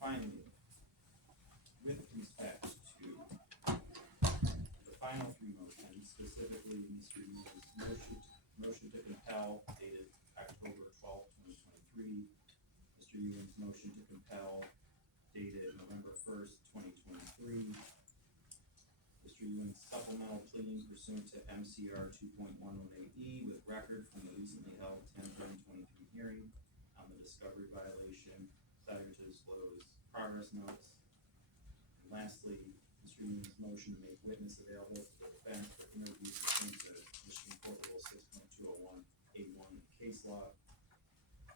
finally, with respect to the final three motions, specifically Mr. Ewing's motion to compel dated October 12th, 2023, Mr. Ewing's motion to compel dated November 1st, 2023, Mr. Ewing's supplemental pleading pursuant to MCR 2.118E with record from the recently held 10/10/23 hearing on the discovery violation, failure to disclose progress notes. And lastly, Mr. Ewing's motion to make witness available to the defense for interview pursuant to Michigan Court Rule 6.201A1 case law.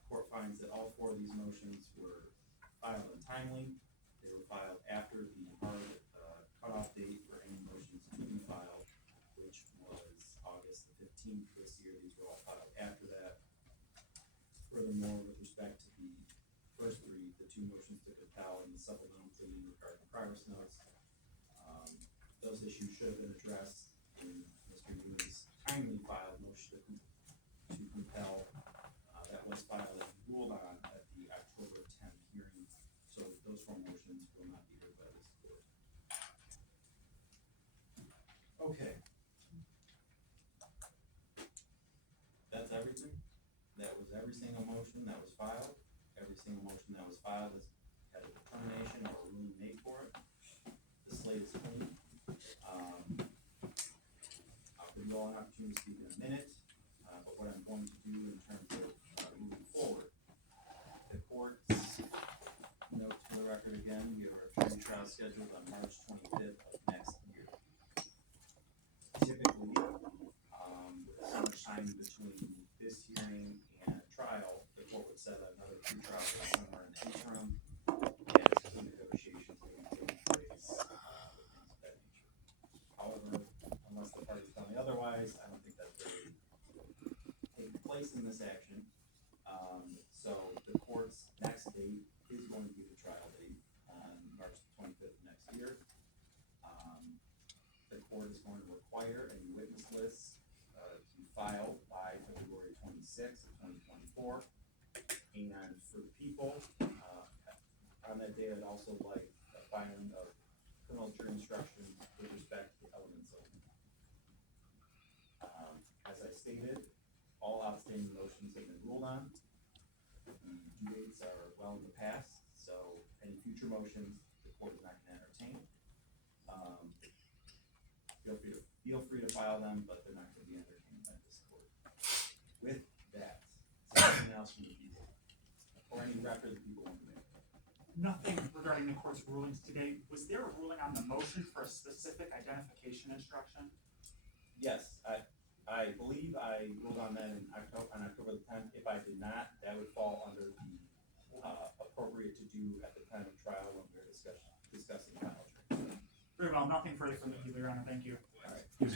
Court finds that all four of these motions were filed untimely. They were filed after the hard cutoff date for any motions to be filed, which was August the 15th this year. These were all filed after that. Furthermore, with respect to the first three, the two motions to compel and the supplemental pleading regarding progress notes, those issues should have been addressed in Mr. Ewing's timely filed motion to compel that was filed and ruled on at the October 10th hearing. So those four motions will not be heard by this court. Okay. That's everything. That was every single motion that was filed. Every single motion that was filed has had a determination or a ruling made for it. The slate is clean. I'll give you all an opportunity to speak in a minute, but what I'm going to do in terms of moving forward, the court's note to the record again, we have our jury trial scheduled on March 25th of next year. Typically, so much time between this hearing and trial, the court would set another pre-trial date somewhere in the interim, as the negotiations may be taking place, things of that nature. However, unless the parties tell me otherwise, I don't think that's really taking place in this action. So the court's next date is going to be the trial date on March 25th next year. The court is going to require a witness list to be filed by February 26th of 2024. And for the people, on that day, I'd also like a filing of criminal jury instructions with respect to elements of. As I stated, all outstanding motions have been ruled on. The due dates are well in the past, so any future motions the court is not going to entertain. Feel free to file them, but they're not going to be entertained by this court. With that, something else from the people, or any record that people want to make. Nothing regarding the court's rulings today. Was there a ruling on the motion for a specific identification instruction? Yes, I believe I ruled on that on October the 10th. If I did not, that would fall under the appropriate to do at the time of trial when we were discussing final jury. Very well. Nothing further from me, Your Honor. Thank you. All right. I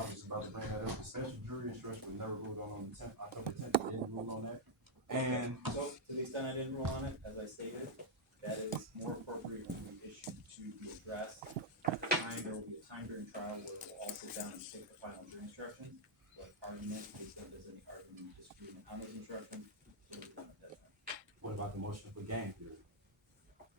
was about to bring that up. The special jury instruction was never ruled on the 10th, October 10th. We didn't rule on that. And so, to the extent I didn't rule on it, as I stated, that is more appropriate to be issued to be addressed. At the time, there will be a time during trial where we'll all sit down and take the final jury instructions. But argument, in case there's any argument, disagreement on those instructions, so we'll be done at that time. what about the motion for game theory?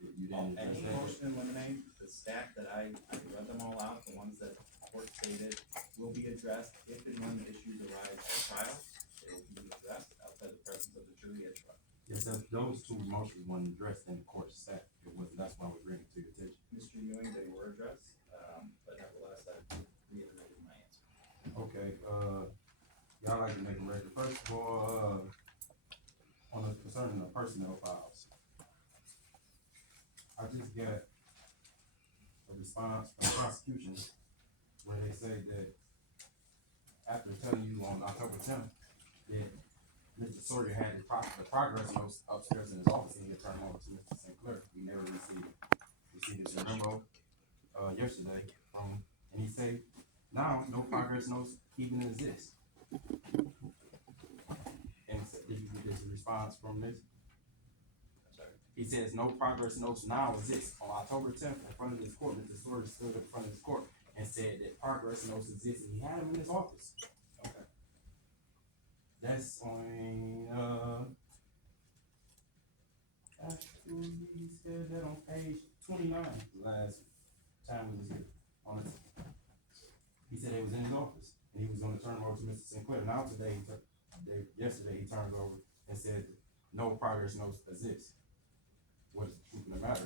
You didn't address Any that? motion to eliminate the stack that I read them all out, the ones that court stated will be addressed if and when the issues arise at trial. They will be addressed outside the presence of the jury at trial. Yes, those two motions weren't addressed in the court stack. It was, that's why we're bringing it to your attention. Mr. Ewing, they were addressed, but nevertheless, I reiterated my answer. Okay, y'all like to make a record. First of all, concerning the personnel files. I just got a response from the prosecution where they say that after telling you on October 10th that Mr. Sawyer had the progress notes upstairs in his office and he had turned over to Mr. St. Clair. We never received this memo yesterday from, and he said, now no progress notes even exist. And did you get this response from this? He says no progress notes now exist. On October 10th, in front of this court, Mr. Sawyer stood in front of this court and said that progress notes exist, and he had them in his office. Okay. That's on he said that on page 29, last time we was here, on it. He said it was in his office, and he was gonna turn it over to Mr. Sinclair. Now today, yesterday, he turned it over and said no progress notes exist. What is the truth of the matter?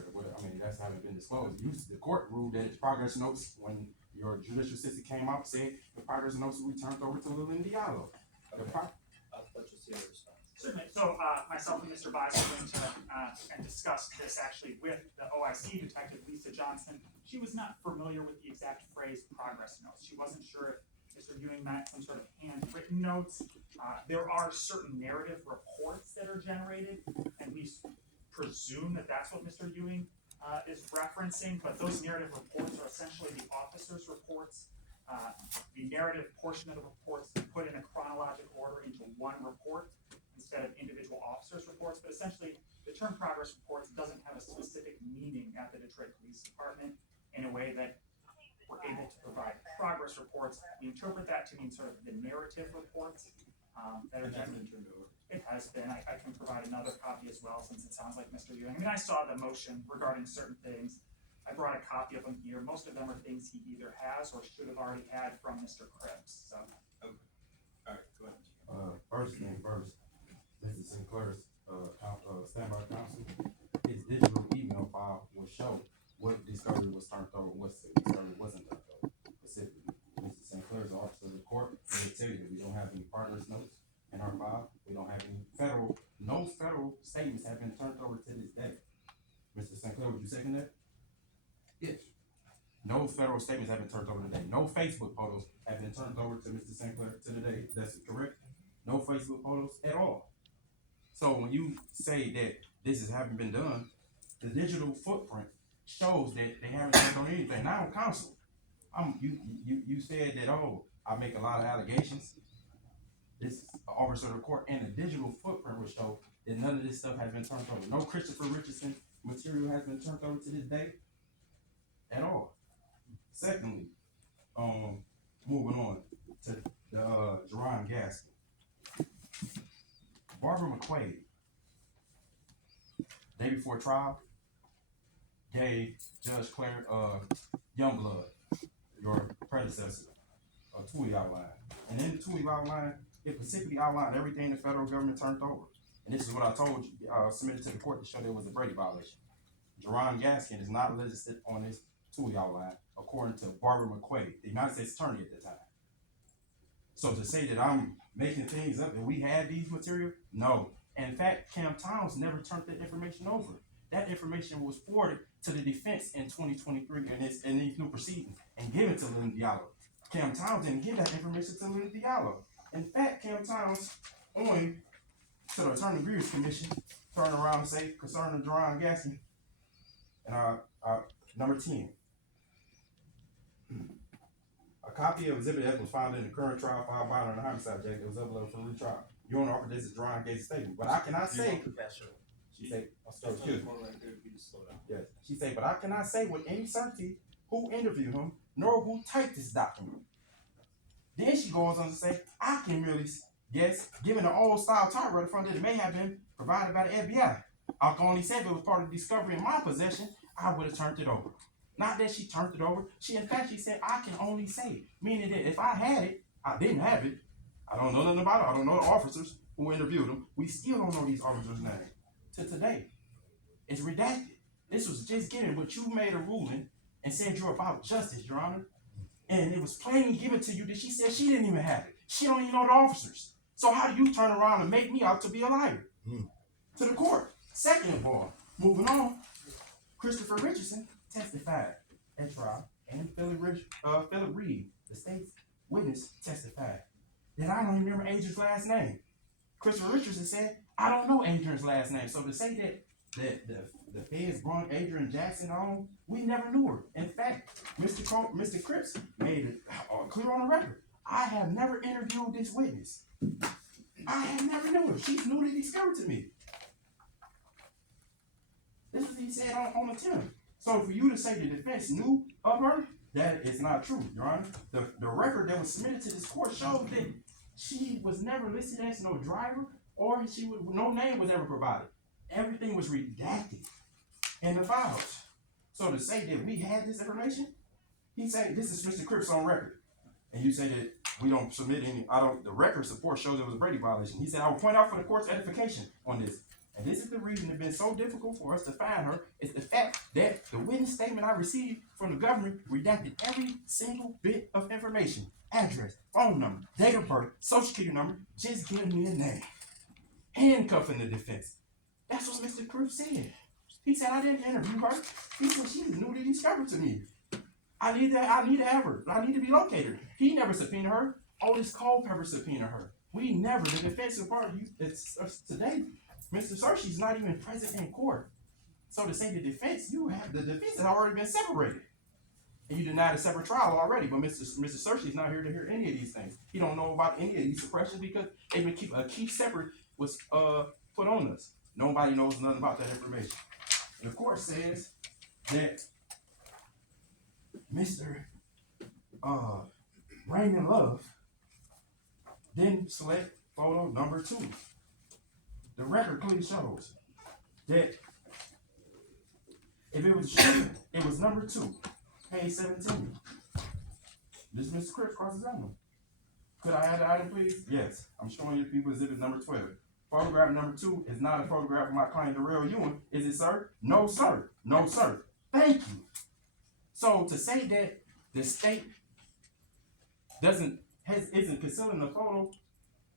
That's haven't been disclosed. The court ruled that it's progress notes when your judicial assistant came out and said the progress notes will be turned over to Lillian Diallo. Let's just see a response. Certainly. So, myself and Mr. Bice are going to, and discuss this actually with the OIC detective, Lisa Johnson. She was not familiar with the exact phrase progress notes. She wasn't sure if Mr. Ewing meant some sort of handwritten notes. There are certain narrative reports that are generated, and we presume that that's what Mr. Ewing is referencing, but those narrative reports are essentially the officer's reports. The narrative portion of the reports is put in a chronological order into one report instead of individual officers' reports, but essentially the term progress reports doesn't have a specific meaning at the Detroit Police Department in a way that we're able to provide progress reports. We interpret that to mean sort of the narrative reports that are generally turned over. It has been. I can provide another copy as well, since it sounds like Mr. Ewing. I saw the motion regarding certain things. I brought a copy of them here. Most of them are things he either has or should have already had from Mr. Cripps. So, Alright, go ahead. First thing first, Mr. Sinclair's standby counsel, his digital email file will show what discovery was turned over, what discovery wasn't turned over. Specifically, Mr. Sinclair's officer of the court will tell you that we don't have any partners notes in our file. We don't have any no federal statements have been turned over to this day. Mr. Sinclair, would you second that? Yes. No federal statements have been turned over today. No Facebook photos have been turned over to Mr. Sinclair to today. That's correct? No Facebook photos at all. So when you say that this haven't been done, the digital footprint shows that they haven't done anything. Now, counsel, you said that, I make a lot of allegations. This is an officer of the court, and the digital footprint will show that none of this stuff has been turned over. No Christopher Richardson material has been turned over to this day at all. Secondly, moving on to the Jerron Gaskin. Barbara McQuaid, day before trial, gave Judge Claire Youngblood, your predecessor, a TUI outline. And in the TUI outline, it specifically outlined everything the federal government turned over. And this is what I told you, submitted to the court to show there was a Brady violation. Jerron Gaskin is not listed on this TUI outline, according to Barbara McQuaid, the United States Attorney at the time. So to say that I'm making things up and we had these material, no. In fact, Cam Towns never turned that information over. That information was forwarded to the defense in 2023 in these new proceedings and given to Lillian Diallo. Cam Towns didn't give that information to Lillian Diallo. In fact, Cam Towns, owing to the Attorney Review Commission, turned around and say, concerning Jerron Gaskin, and number 10. A copy of Exhibit F was found in the current trial file by on the homicide jack that was uploaded for retrial. You want to offer this as Jerron Gaskin's statement, but I cannot say. She said, yes. She said, but I cannot say with any certainty who interviewed him nor who typed this document. Then she goes on to say, I can merely guess, given the old style typewriter front that may have been provided by the FBI. I can only say if it was part of the discovery in my possession, I would have turned it over. Not that she turned it over. She said, I can only say, meaning that if I had it, I didn't have it. I don't know nothing about it. I don't know the officers who interviewed him. We still don't know these officers' names. To today, it's redacted. This was just given, but you made a ruling and said you're about justice, Your Honor. And it was plainly given to you that she said she didn't even have it. She don't even know the officers. So how do you turn around and make me out to be a liar? To the court. Second of all, moving on, Christopher Richardson testified at trial, and Philip Reed, the state's witness, testified that I don't even remember Adrian's last name. Christopher Richardson said, I don't know Adrian's last name. So to say that the feds brought Adrian Jackson on, we never knew her. In fact, Mr. Cripps made it clear on the record. I have never interviewed this witness. I have never known her. She's newly discovered to me. This is what he said on the 10th. So for you to say the defense knew of her, that is not true, Your Honor. The record that was submitted to this court showed that she was never listed as no driver, or no name was ever provided. Everything was redacted. in the files. So to say that we had this information, he said this is Mr. Cripps on record. And you say that we don't submit any, the record support shows it was a Brady violation. He said, I will point out for the court's edification on this. And this is the reason it's been so difficult for us to find her, is the fact that the witness statement I received from the government redacted every single bit of information. Address, phone number, date of birth, social security number, just giving me a name. Handcuffing the defense. That's what Mr. Cruz said. He said, I didn't interview her. He said, she was newly discovered to me. I need to have her. I need to be located. He never subpoenaed her. Otis Culpepper subpoenaed her. We never, the defensive party, today, Mr. Searcy's not even present in court. So to say the defense has already been separated. And you denied a separate trial already, but Mr. Searcy's not here to hear any of these things. He don't know about any of these suppressions because they've been keep separate was put on us. Nobody knows nothing about that information. And the court says that Mr. Raymond Love didn't select photo number 2. The record clearly shows that if it was shooting, it was number 2, page 17. This is Mr. Cripps cross-examined. Could I add the item, please? Yes. I'm showing you people exhibit number 12. Photograph number 2 is not a photograph of my client Darrell Ewing. Is it, sir? No, sir. No, sir. Thank you. So to say that the state isn't concealing the photo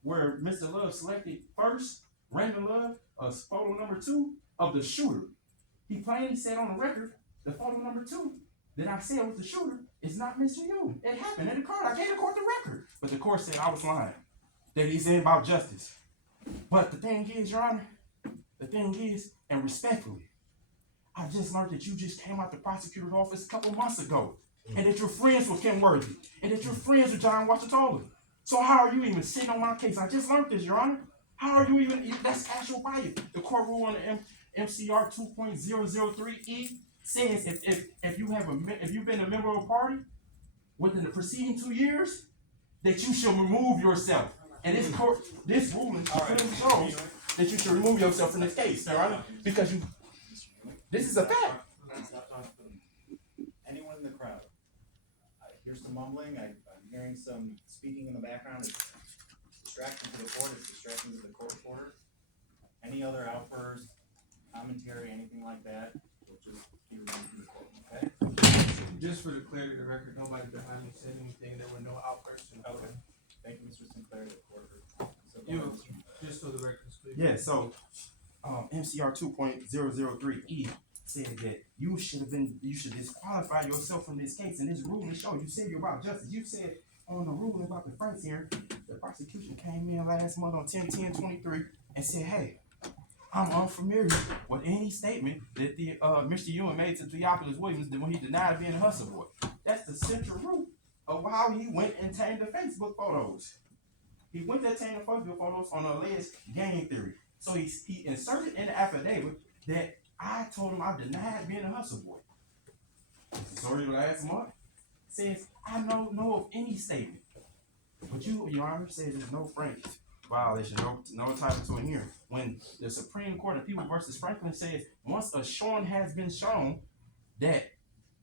where Mr. Love selected first, Raymond Love, photo number 2 of the shooter. He plainly said on the record, the photo number 2 that I said was the shooter is not Mr. Ewing. It happened in the court. I gave the court the record. But the court said I was lying. That he said about justice. But the thing is, Your Honor, and respectfully, I just learned that you just came out the prosecutor's office a couple months ago, and that you're friends with Ken Worthy, and that you're friends with John Wachatola. So how are you even sitting on my case? I just learned this, Your Honor. How are you even, that's actual bias. The court rule on the MCR 2.003E says if you've been a member of a party within the preceding 2 years, that you shall remove yourself. And this ruling clearly shows that you should remove yourself from this case, Your Honor, because this is a fact. Anyone in the crowd? I hear some mumbling. I'm hearing some speaking in the background. It's distraction to the court. It's distraction to the court reporter. Any other outbursts, commentary, anything like that? We'll just be removed from the court, okay? Just for the clarity of the record, nobody behind me said anything. There were no outbursts. Okay. Thank you, Mr. Sinclair. The court heard. So just so the record's clear. Yeah, so MCR 2.003E said that you should disqualify yourself from this case. And this ruling showed, you said you're about justice. You said on the ruling about the Franks here, the prosecution came in last month on 10/10/23 and said, hey, I'm unfamiliar with any statement that the Mr. Ewing made to Theophilus Williams when he denied being a hustle boy. That's the central root of how he went and obtained the Facebook photos. He went to obtain the Facebook photos on an alleged gang theory. So he inserted in the affidavit that I told him I denied being a hustle boy. Sorry, last month says I don't know of any statement. But you, Your Honor, said there's no Franks violation, no title to a hearing. When the Supreme Court of People versus Franklin says once a showing has been shown that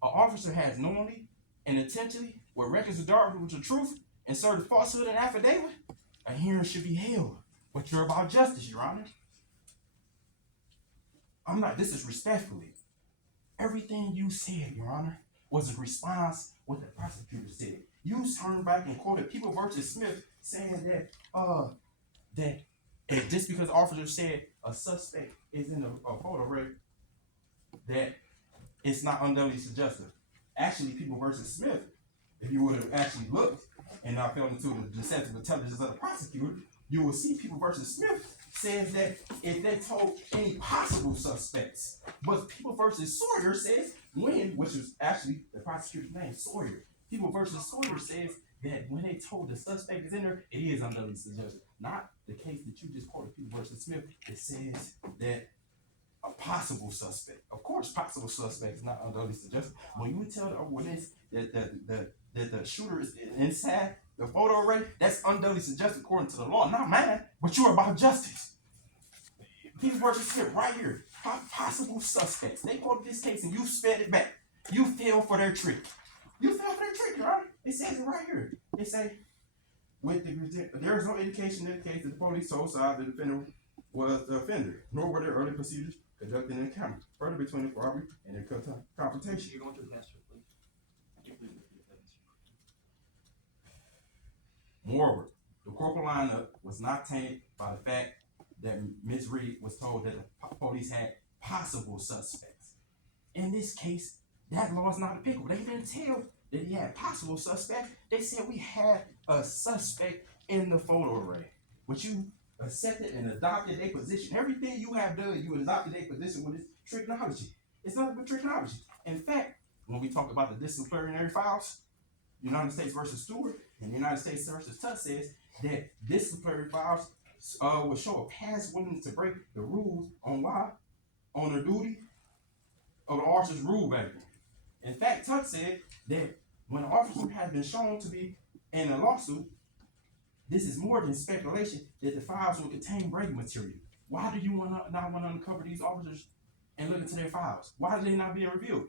an officer has knowingly and intentionally, with records of dark with the truth, inserted falsehood in affidavit, a hearing should be held. But you're about justice, Your Honor. I'm not, this is respectfully. Everything you said, Your Honor, was a response what the prosecutor said. You turned back and quoted People versus Smith saying that just because the officer said a suspect is in a photo rape, that it's not undoubtedly suggestive. Actually, People versus Smith, if you would have actually looked and not fell into the deceptive intelligence of the prosecutor, you will see People versus Smith says that if they told any possible suspects, but People versus Sawyer says when, which is actually the prosecutor's name, Sawyer. People versus Sawyer says that when they told the suspect is in there, it is undoubtedly suggestive. Not the case that you just quoted, People versus Smith. It says that a possible suspect, of course, possible suspect is not undoubtedly suggestive. When you tell the witness that the shooter is inside the photo array, that's undoubtedly suggestive according to the law, not mine. But you're about justice. People versus Smith right here. possible suspects. They quoted this case and you sped it back. You fell for their trick. You fell for their trick, right? It says it right here. It say, there is no indication in the case that the police told side the defendant was the offender, nor were there early procedures conducted in the camera. Further between the robbery and the confrontation. You're going to the pastor, please. Moreover, the corporal lineup was not tainted by the fact that Ms. Reed was told that the police had possible suspects. In this case, that law is not applicable. They didn't tell that he had possible suspects. They said we had a suspect in the photo array. But you accepted and adopted a position. Everything you have done, you adopted a position with this trickology. It's nothing but trickology. In fact, when we talk about the disciplinary files, United States versus Stewart and the United States versus Tutt says that disciplinary files will show a past willingness to break the rules on the duty of the officer's rule breaking. In fact, Tutt said that when an officer has been shown to be in a lawsuit, this is more than speculation that the files will contain Brady material. Why do you not want to uncover these officers and look into their files? Why are they not being revealed?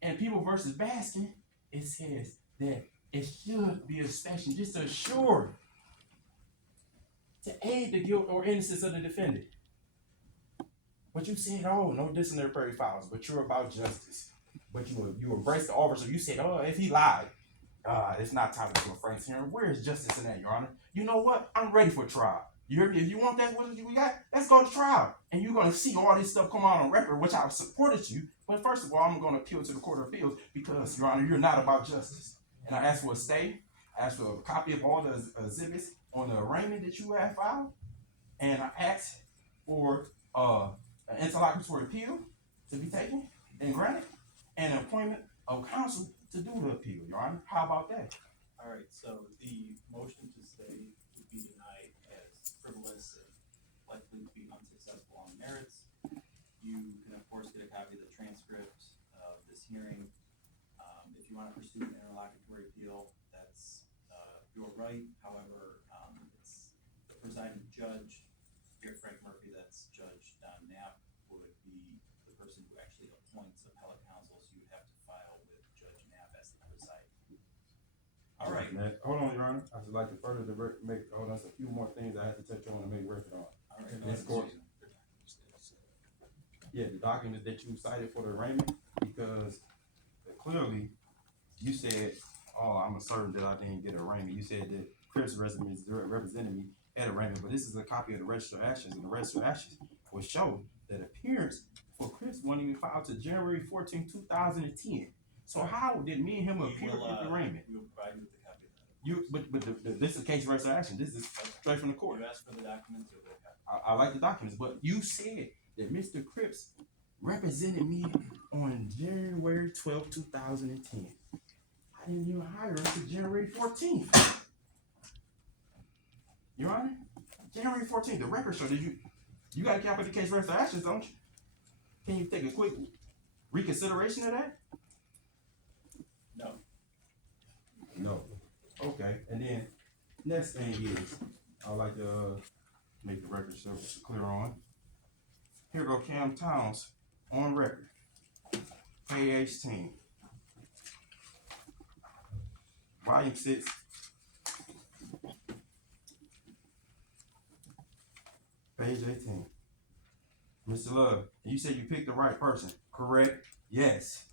And People versus Baskin, it says that it should be a inspection just to assure, to aid the guilt or innocence of the defendant. But you said, oh, no disciplinary files, but you're about justice. But you embrace the officer. You said, oh, if he lied, it's not time to do a Frank's hearing. Where is justice in that, Your Honor? You know what? I'm ready for trial. You heard me? If you want that, what we got? Let's go to trial. And you're going to see all this stuff come out on record, which I supported you. But first of all, I'm going to appeal to the Court of Appeals because, Your Honor, you're not about justice. And I asked for a stay. I asked for a copy of all the exhibits on the arraignment that you have filed. And I asked for an interlocutory appeal to be taken and granted, and an appointment of counsel to do the appeal, Your Honor. How about that? All right, so the motion to stay would be denied as frivolous and likely to be unsuccessful on merits. You can, of course, get a copy of the transcript of this hearing. If you want to pursue an interlocutory appeal, that's your right. However, it's the presiding judge here, Frank Murphy, that's Judge Don Knapp, would be the person who actually appoints appellate counsel, so you would have to file with Judge Knapp as the presiding. All right. Hold on, Your Honor. I would like to further make a few more things I have to touch on and make record on. All right. This court. Yeah, the documents that you cited for the arraignment, because clearly you said, oh, I'm certain that I didn't get an arraignment. You said that Chris represented me at arraignment, but this is a copy of the register of actions, and the register of actions will show that appearance for Chris wasn't even filed to January 14, 2010. So how did me and him appear at the arraignment? We will provide you with the copy of that. But this is a case of register of action. This is straight from the court. You asked for the documents or the copy? I like the documents, but you said that Mr. Cripps represented me on January 12, 2010. I didn't even hire him until January 14th. Your Honor, January 14th, the record show that you got a copy of the case register of actions, don't you? Can you take a quick reconsideration of that? No. No. Okay, and then next thing is, I'd like to make the record so clear on. Here go Cam Towns on record, page 10, volume 6, page 18. Mr. Love, you said you picked the right person, correct? Yes.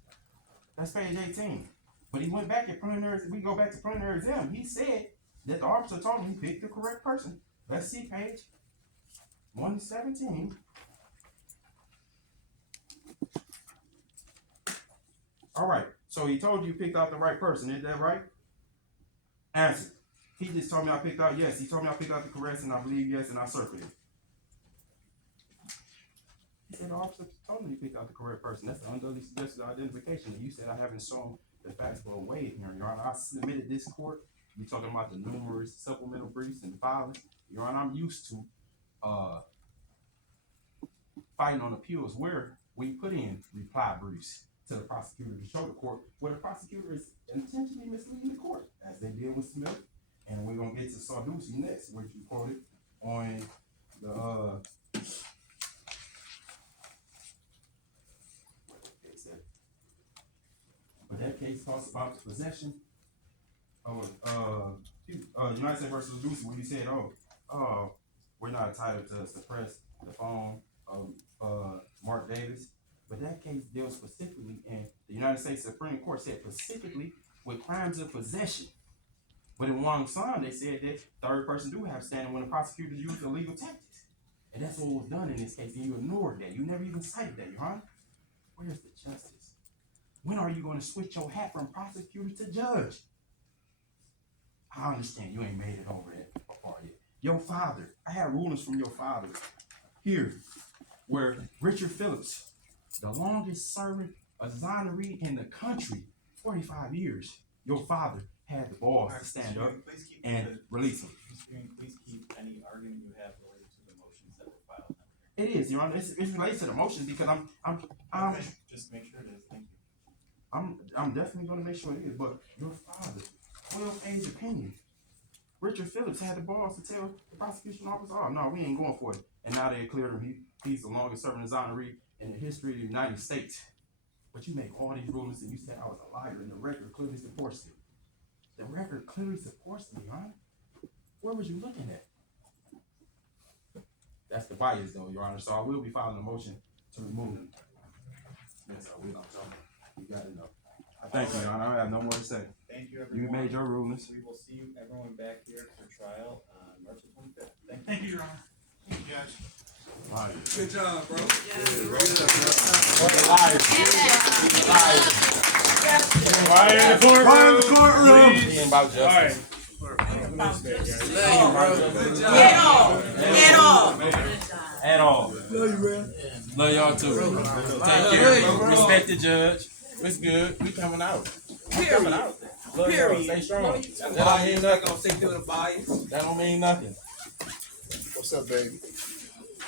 That's page 18. But he went back at preliminary, we go back to preliminary exam. He said that the officer told him he picked the correct person. Let's see page 117. All right, so he told you picked out the right person, is that right? Answer. He just told me I picked out, yes. He told me I picked out the correct, and I believe yes, and I circled it. He said the officer told me he picked out the correct person. That's the unduly suggested identification. And you said I haven't shown the facts for a way hearing, Your Honor. I submitted this court. You're talking about the numerous supplemental briefs and filings. Your Honor, I'm used to fighting on appeals where we put in reply briefs to the prosecutor to show the court where the prosecutor is intentionally misleading the court, as they did with Smith. And we're gonna get to Sarducci next, which you quoted on the case talks about the possession of United States versus Lucy, when you said, we're not entitled to suppress the phone of Mark Davis, but that case deals specifically, and the United States Supreme Court said specifically with crimes of possession. But in Wrongfully, they said that third person do have standing when the prosecutors use illegal tactics, and that's what was done in this case, and you ignored that. You never even cited that, Your Honor. Where's the justice? When are you going to switch your hat from prosecutor to judge? I understand you ain't made it over that far yet. Your father, I have rulings from your father here, where Richard Phillips, the longest serving exoneree in the country, 45 years, your father had the balls to stand up and release him. Please keep any argument you have related to the motions that were filed. It is, Your Honor. It's related to the motions because I'm Just make sure it is. Thank you. I'm definitely going to make sure it is. But your father, 12-page opinion. Richard Phillips had the balls to tell the prosecution officer, "Oh no, we ain't going for it." And now they cleared him. He's the longest serving exoneree in the history of the United States. But you make all these rulings and you said I was a liar, and the record clearly supports it. The record clearly supports me, huh? Where was you looking at? That's the bias, though, Your Honor. So I will be filing a motion to remove him. Yes, I will. You got it, though. Thank you, Your Honor. I have no more to say. Thank you, everyone. You made your rulings. We will see everyone back here for trial on March 25th. Thank you, Your Honor. Thank you, Judge. Right. Good job, bro. Quiet in the courtroom. Being about justice. All right. At all. Love you, man. Love y'all too. Take care. Respect the judge. It's good. We coming out. We coming out. Love y'all. Stay strong. That don't mean nothing. That don't mean nothing. What's up, baby?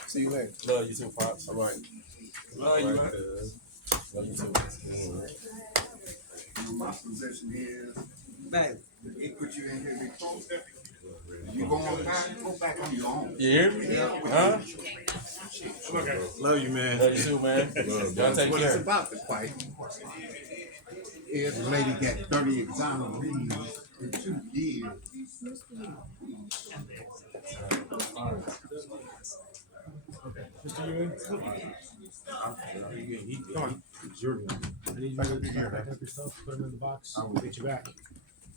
See you later. Love you too, Pops. All right. Love you, man. Love you too. My position is, man, he put you in here before. You going back, go back on your own. You hear me? Huh? Love you, man. Love you too, man. Y'all take What it's care. about the fight is the lady got 30 exonerees in 2 years. Mr. Ewing? Come on. It's your room. I need you to pack up your stuff, put them in the box. I will get you back.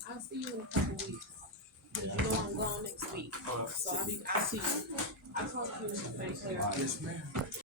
I'll see you in a couple weeks. Cause you know I'm gone next week. So I'll see you. I'll talk to you face to face. Yes, ma'am.